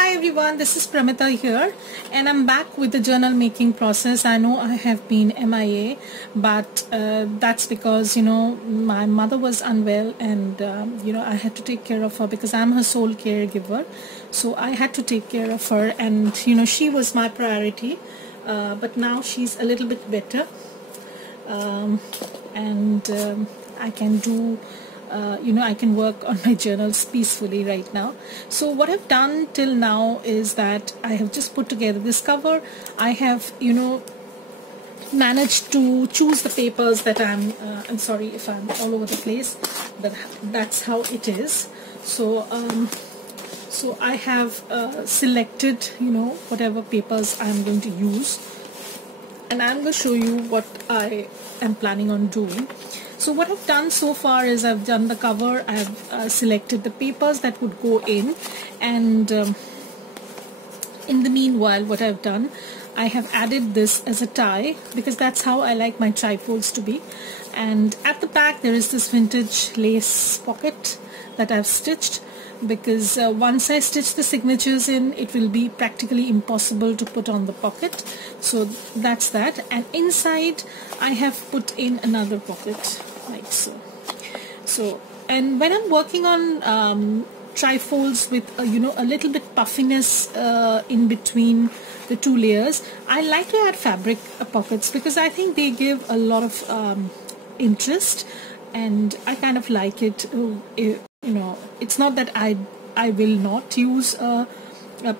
Hi everyone, this is Pramita here and I'm back with the journal making process. I know I have been MIA, but that's because my mother was unwell and I had to take care of her because I'm her sole caregiver. So I had to take care of her and she was my priority, but now she's a little bit better, and I can do I can work on my journals peacefully right now. So what I've done till now is that I have just put together this cover. I have managed to choose the papers that I'm sorry if I'm all over the place, but that's how it is. So so I have selected whatever papers I'm going to use, and I'm going to show you what I am planning on doing. So what I've done so far is I've done the cover, I've selected the papers that would go in, and in the meanwhile what I've done, I have added this as a tie because that's how I like my trifolds to be. And at the back there is this vintage lace pocket that I've stitched because once I stitch the signatures in, it will be practically impossible to put on the pocket. So that's that. And inside I have put in another pocket like so. So, and when I'm working on trifolds with a little bit puffiness in between the two layers, I like to add fabric pockets because I think they give a lot of interest, and I kind of like it. It's not that I will not use a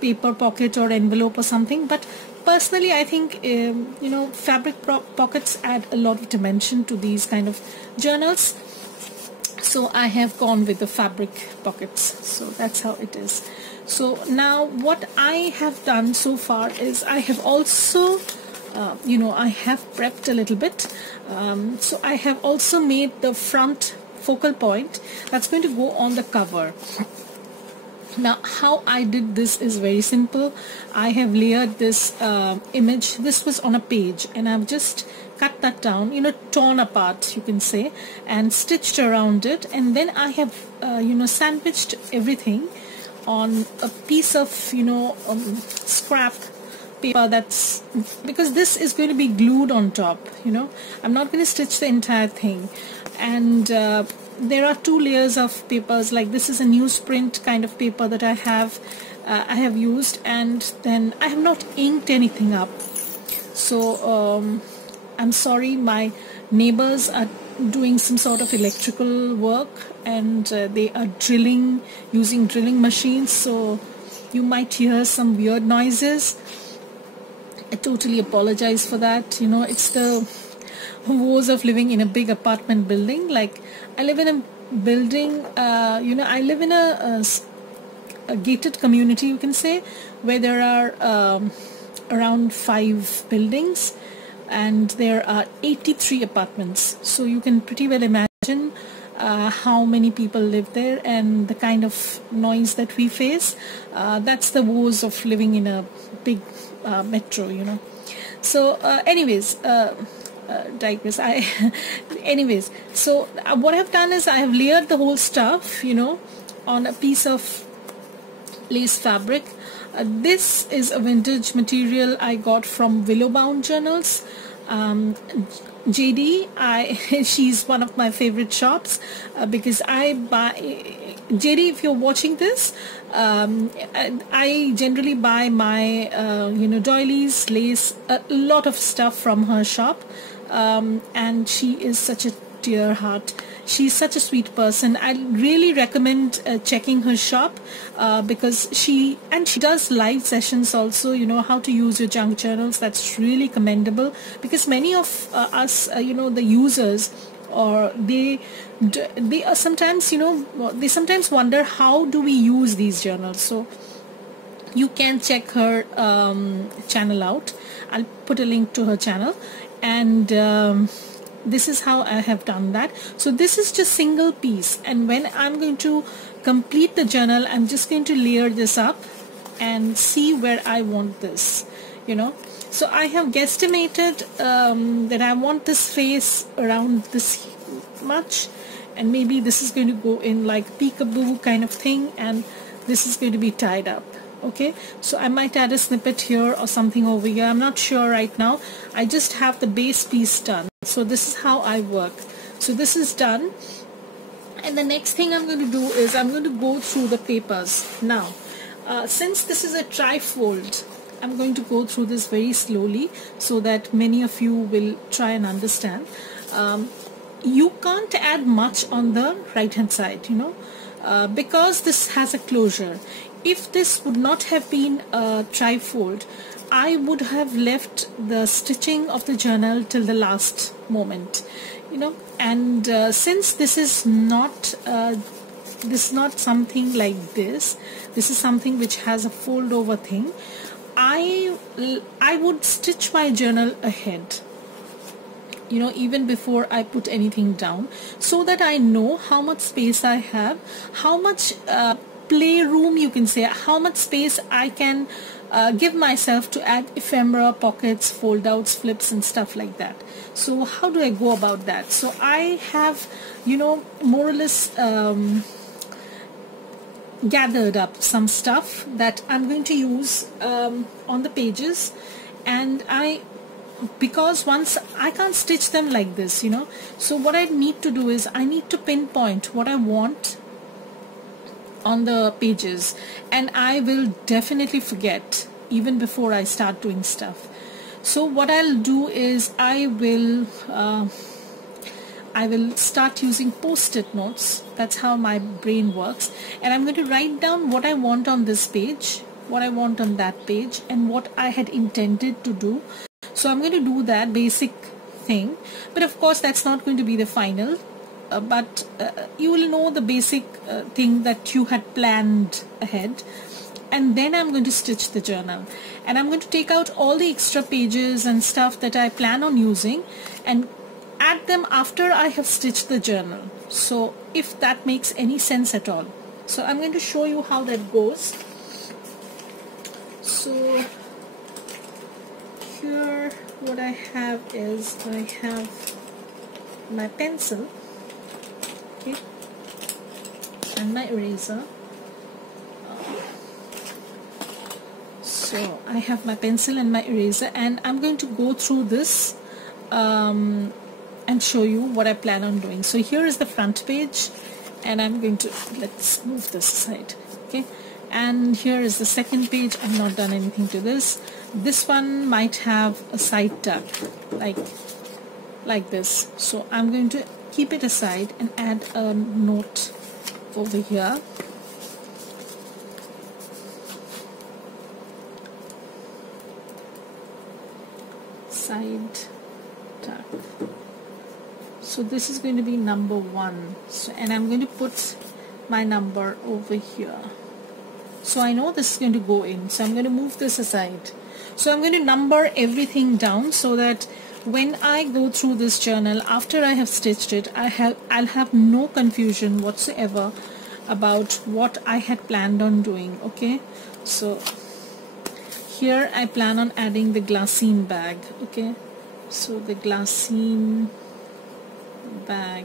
paper pocket or envelope or something, but personally I think fabric pockets add a lot of dimension to these kind of journals. So I have gone with the fabric pockets. So that's how it is. So now what I have done so far is I have also I have prepped a little bit. So I have also made the front focal point that's going to go on the cover. Now how I did this is very simple. I have layered this image. This was on a page and I've just cut that down, torn apart you can say, and stitched around it, and then I have sandwiched everything on a piece of scrap paper. That's because this is going to be glued on top. I'm not going to stitch the entire thing, and there are two layers of papers. Like this is a newsprint kind of paper that I have used, and then I have not inked anything up. So I'm sorry, my neighbors are doing some sort of electrical work, and they are drilling using drilling machines, so you might hear some weird noises. I totally apologize for that. It's the woes of living in a big apartment building. Like I live in a building, I live in a gated community, you can say, where there are around 5 buildings and there are 83 apartments. So you can pretty well imagine how many people live there and the kind of noise that we face. That's the woes of living in a big metro, So anyways, digress. Anyways, so what I've done is I have layered the whole stuff, on a piece of lace fabric. This is a vintage material I got from Willow Bound Journals. JD, she's one of my favorite shops because I buy. JD, if you're watching this, I generally buy my doilies, lace, a lot of stuff from her shop, and she is such a dear heart. She's such a sweet person. I really recommend checking her shop because she does live sessions also, how to use your junk journals. That's really commendable because many of us, the users, or they are sometimes, they sometimes wonder how do we use these journals. So you can check her channel out. I'll put a link to her channel, and this is how I have done that. So this is just single piece, and when I'm going to complete the journal, I'm just going to layer this up and see where I want this, So I have guesstimated that I want this face around this much, and maybe this is going to go in like peekaboo kind of thing, and this is going to be tied up. Okay, so I might add a snippet here or something over here. I'm not sure right now. I just have the base piece done. So this is how I work. So this is done, and the next thing I'm going to do is I'm going to go through the papers. Now since this is a trifold, I'm going to go through this very slowly so that many of you will try and understand. You can't add much on the right hand side, you know, because this has a closure. If this would not have been a trifold, I would have left the stitching of the journal till the last moment, you know, and since this is not something like this is something which has a fold over thing, I would stitch my journal ahead, you know, even before I put anything down, so that I know how much space I have, how much playroom, you can say, how much space I can give myself to add ephemera, pockets, fold outs, flips and stuff like that. So how do I go about that? So I have, you know, more or less gathered up some stuff that I'm going to use on the pages, and because once I can't stitch them like this, you know, so what I need to do is I need to pinpoint what I want on the pages, and I will definitely forget even before I start doing stuff. So what I'll do is I will start using post-it notes. That's how my brain works, and I'm going to write down what I want on this page, what I want on that page, and what I had intended to do. So I'm going to do that basic thing, but of course that's not going to be the final, but you will know the basic thing that you had planned ahead. And then I'm going to stitch the journal, and I'm going to take out all the extra pages and stuff that I plan on using and add them after I have stitched the journal. So if that makes any sense at all. So I'm going to show you how that goes. So here what I have is I have my pencil, okay, and my eraser. So I have my pencil and my eraser, and I'm going to go through this and show you what I plan on doing. So here is the front page, and I'm going to, let's move this aside, okay, and here is the second page. I've not done anything to this. This one might have a side tuck like this, so I'm going to keep it aside and add a note over here. Side tuck. So this is going to be number 1. So, and I'm going to put my number over here. So I know this is going to go in. So I'm going to move this aside. So I'm going to number everything down so that when I go through this journal after I have stitched it, I'll have no confusion whatsoever about what I had planned on doing. Okay, so here I plan on adding the glassine bag. Okay, so the glassine bag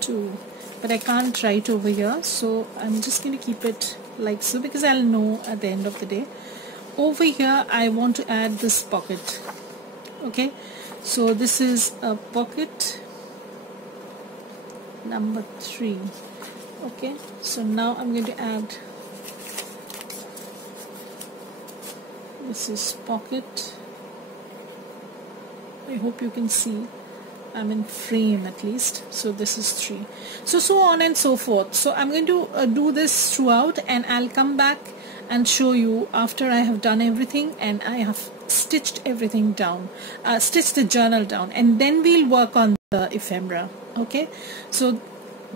2, but I can't write over here, so I'm just going to keep it like so because I'll know at the end of the day. Over here I want to add this pocket. Okay, so this is a pocket number 3. Okay, so now I'm going to add, this is pocket, I hope you can see, I'm in frame at least, so this is 3. So on and so forth. So I'm going to do this throughout, and I'll come back and show you after I have done everything and I have stitched everything down, stitched the journal down, and then we'll work on the ephemera. Okay, so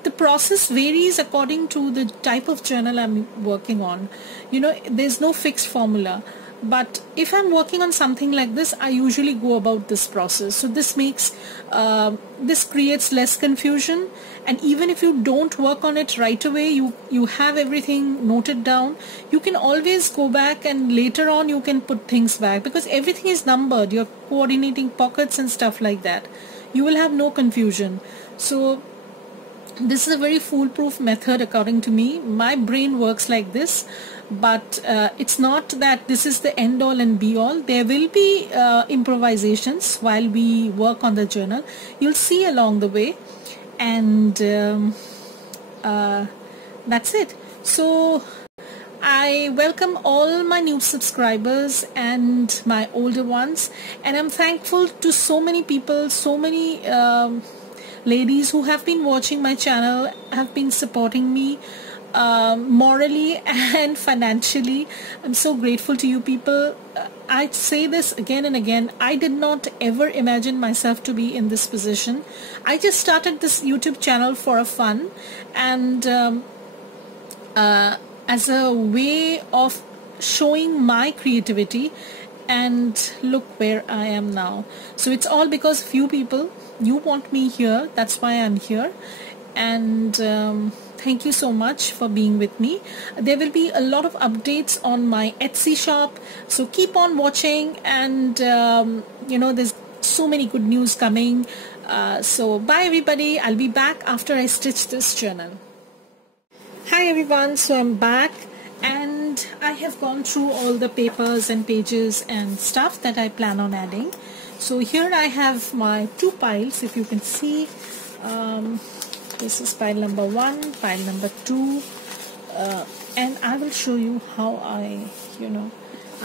the process varies according to the type of journal I'm working on. You know, there's no fixed formula, but if I'm working on something like this, I usually go about this process. So this makes this creates less confusion, and even if you don't work on it right away, you have everything noted down, you can always go back and later on you can put things back because everything is numbered. You're coordinating pockets and stuff like that. You will have no confusion. So this is a very foolproof method according to me. My brain works like this. but it's not that this is the end all and be all. There will be improvisations while we work on the journal. You'll see along the way, and that's it. So I welcome all my new subscribers and my older ones, and I'm thankful to so many people, so many ladies who have been watching my channel, have been supporting me morally and financially. I'm so grateful to you people. I say this again and again, I did not ever imagine myself to be in this position. I just started this YouTube channel for a fun, and as a way of showing my creativity, and look where I am now. So it's all because of you people. You want me here, that's why I'm here, and thank you so much for being with me. There will be a lot of updates on my Etsy shop, so keep on watching, and you know, there's so many good news coming. So bye everybody, I'll be back after I stitch this journal. Hi everyone, so I'm back, and I have gone through all the papers and pages and stuff that I plan on adding. So here I have my two piles, if you can see. This is pile number 1, pile number 2, and I will show you how I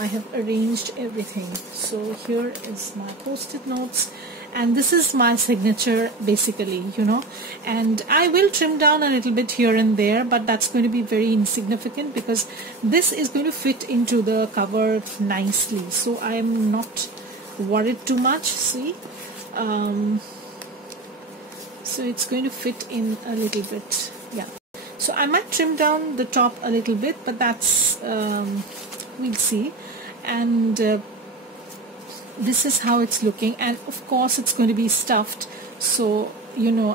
have arranged everything. So here is my post-it notes, and this is my signature basically, and I will trim down a little bit here and there, but that's going to be very insignificant because this is going to fit into the cover nicely, so I am not worried too much. See, so it's going to fit in a little bit. Yeah, so I might trim down the top a little bit, but that's we'll see. And this is how it's looking, and of course it's going to be stuffed, so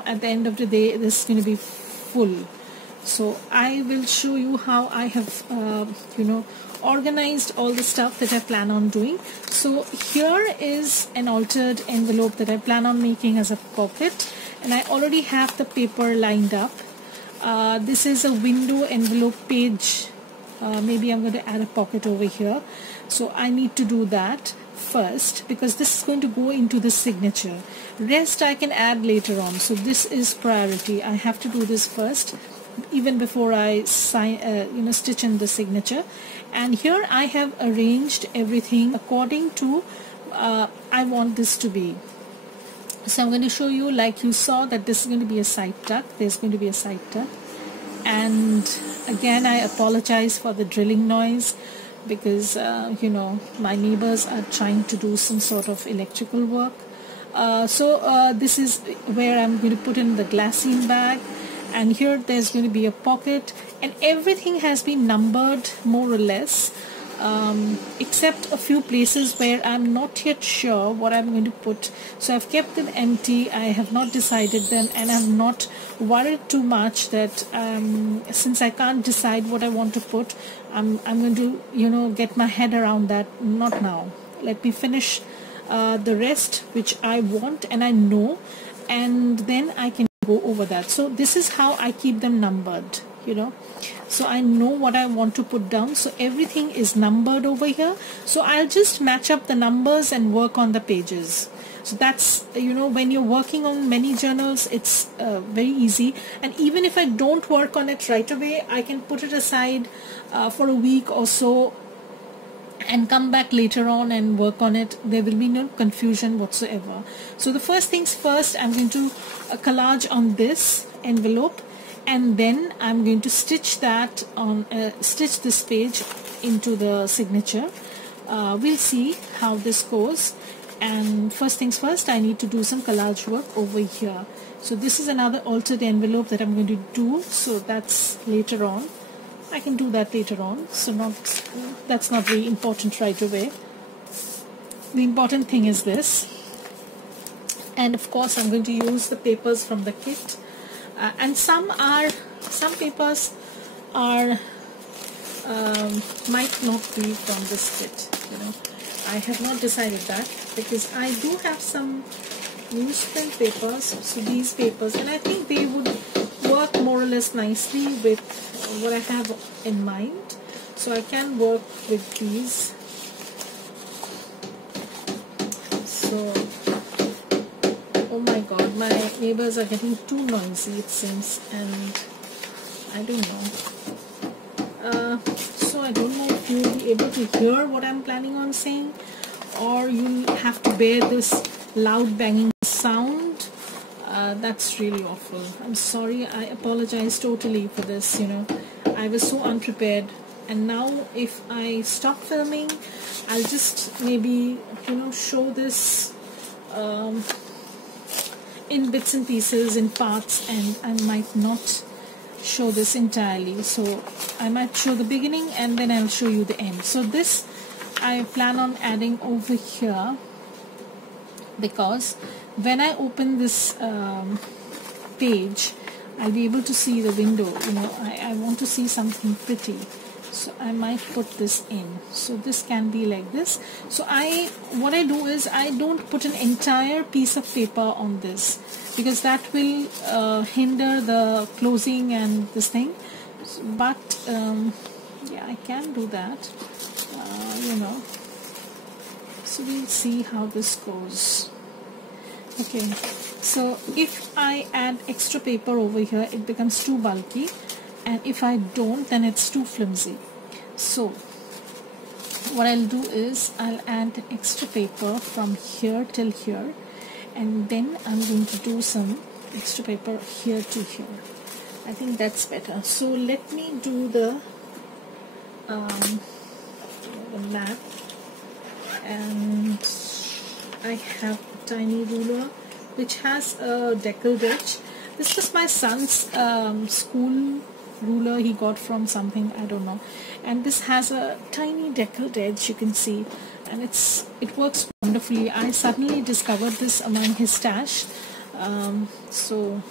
at the end of the day this is going to be full. So I will show you how I have organized all the stuff that I plan on doing. So here is an altered envelope that I plan on making as a pocket, and I already have the paper lined up. This is a window envelope page. Maybe I'm going to add a pocket over here, so I need to do that first because this is going to go into the signature. Rest I can add later on, so this is priority. I have to do this first even before I sign, stitch in the signature. And here I have arranged everything according to I want this to be. So I'm going to show you, like you saw, that this is going to be a side tuck. There's going to be a side tuck, and again I apologize for the drilling noise because my neighbors are trying to do some sort of electrical work. So this is where I'm going to put in the glassine bag, and here there's going to be a pocket, and everything has been numbered more or less, except a few places where I'm not yet sure what I'm going to put. So I've kept them empty, I have not decided them, and I'm not worried too much that since I can't decide what I want to put, I'm going to get my head around that. Not now. Let me finish the rest which I want and I know, and then I can go over that. So this is how I keep them numbered, so I know what I want to put down, so everything is numbered over here. So I'll just match up the numbers and work on the pages. So that's, when you're working on many journals, it's very easy, and even if I don't work on it right away, I can put it aside for a week or so and come back later on and work on it. There will be no confusion whatsoever. So the first things first, I'm going to collage on this envelope, and then I'm going to stitch that on stitch this page into the signature. We'll see how this goes, and first things first, I need to do some collage work over here. So this is another altered envelope that I'm going to do, so that's later on. I can do that later on, so that's not very important right away. The important thing is this, and of course I'm going to use the papers from the kit, and some papers are might not be from this kit. I have not decided that because I do have some newsprint papers, so these papers, and I think they would work more or less nicely with what I have in mind. so I can work with these. So, oh my god, my neighbors are getting too noisy it seems, and I don't know. So I don't know if you'll be able to hear what I'm planning on saying, or you'll have to bear this loud banging sound. That's really awful. I'm sorry. I apologize totally for this. You know, I was so unprepared, and now if I stop filming, I'll just maybe, you know, show this in bits and pieces, in parts, and I might not show this entirely. So I might show the beginning and then I'll show you the end. So this I plan on adding over here, because when I open this page, I'll be able to see the window. You know, I want to see something pretty, so I might put this in. So this can be like this. So what I do is I don't put an entire piece of paper on this, because that will hinder the closing and this thing. So, but yeah, I can do that. You know, so we'll see how this goes. Okay, so if I add extra paper over here, it becomes too bulky, and if I don't, then it's too flimsy. So what I'll do is I'll add extra paper from here till here, and then I'm going to do some extra paper here to here. I think that's better. So let me do the map, and I have a tiny ruler which has a deckled edge. This was my son's school ruler he got from something, I don't know, and this has a tiny deckled edge, you can see, and it works wonderfully. I suddenly discovered this among his stash, so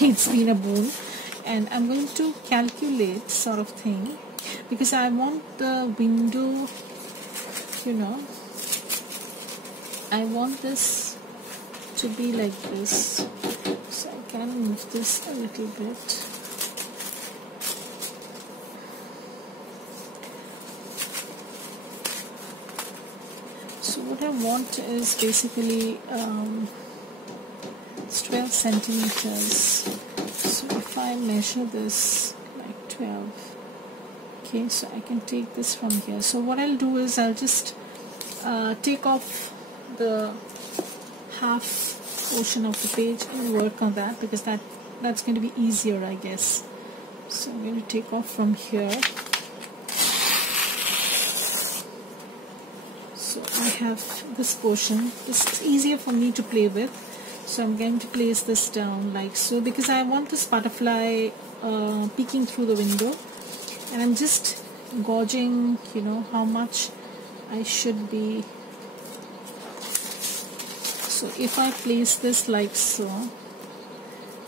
it's been a boon. And I'm going to calculate sort of thing, because I want the window, you know, I want this to be like this. So I can move this a little bit. So what I want is basically it's 12 centimeters. So if I measure this like 12, okay, so I can take this from here. So what I'll do is I'll just take off the half portion of the page and work on that, because that's going to be easier, I guess. So I'm going to take off from here. So I have this portion. This is easier for me to play with. So I'm going to place this down like so, because I want this butterfly peeking through the window, and I'm just gauging, you know, how much I should be. So if I place this like so,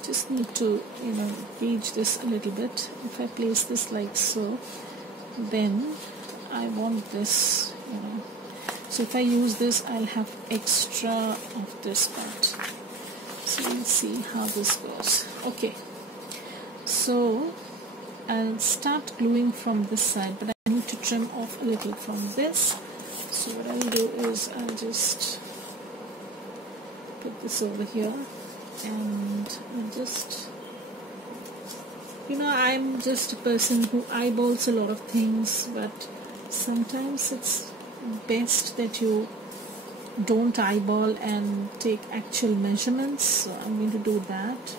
just need to, you know, gauge this a little bit. If I place this like so, then I want this, you know. So if I use this, I'll have extra of this part. So we'll see how this goes. Okay, so I'll start gluing from this side, but I need to trim off a little from this. So what I'll do is I'll just put this over here, and I'll just, you know, I'm just a person who eyeballs a lot of things, but sometimes it's best that you don't eyeball and take actual measurements. So I'm going to do that.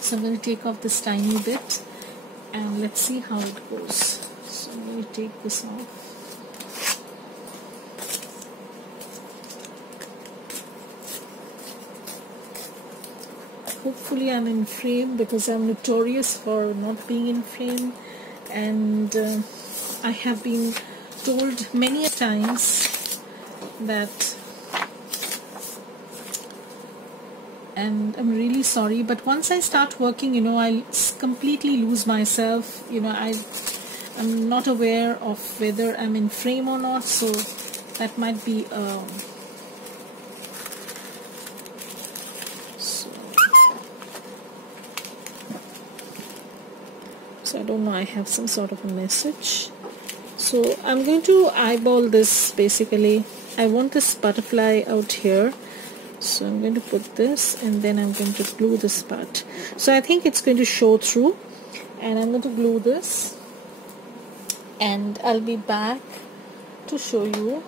So I'm going to take off this tiny bit, and let's see how it goes. So I'm going to take this off. Hopefully I'm in frame, because I'm notorious for not being in frame, and I have been told many a times that, and I'm really sorry, but once I start working, you know, I completely lose myself. You know, I'm not aware of whether I'm in frame or not, so that might be So I don't know, I have some sort of a message. So I'm going to eyeball this basically. I want this butterfly out here. So I'm going to put this and then I'm going to glue this part. So I think it's going to show through, and I'm going to glue this, and I'll be back to show you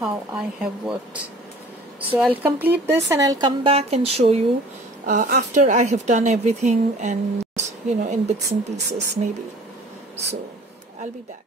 how I have worked. So I'll complete this and I'll come back and show you after I have done everything, and in bits and pieces maybe. So I'll be back.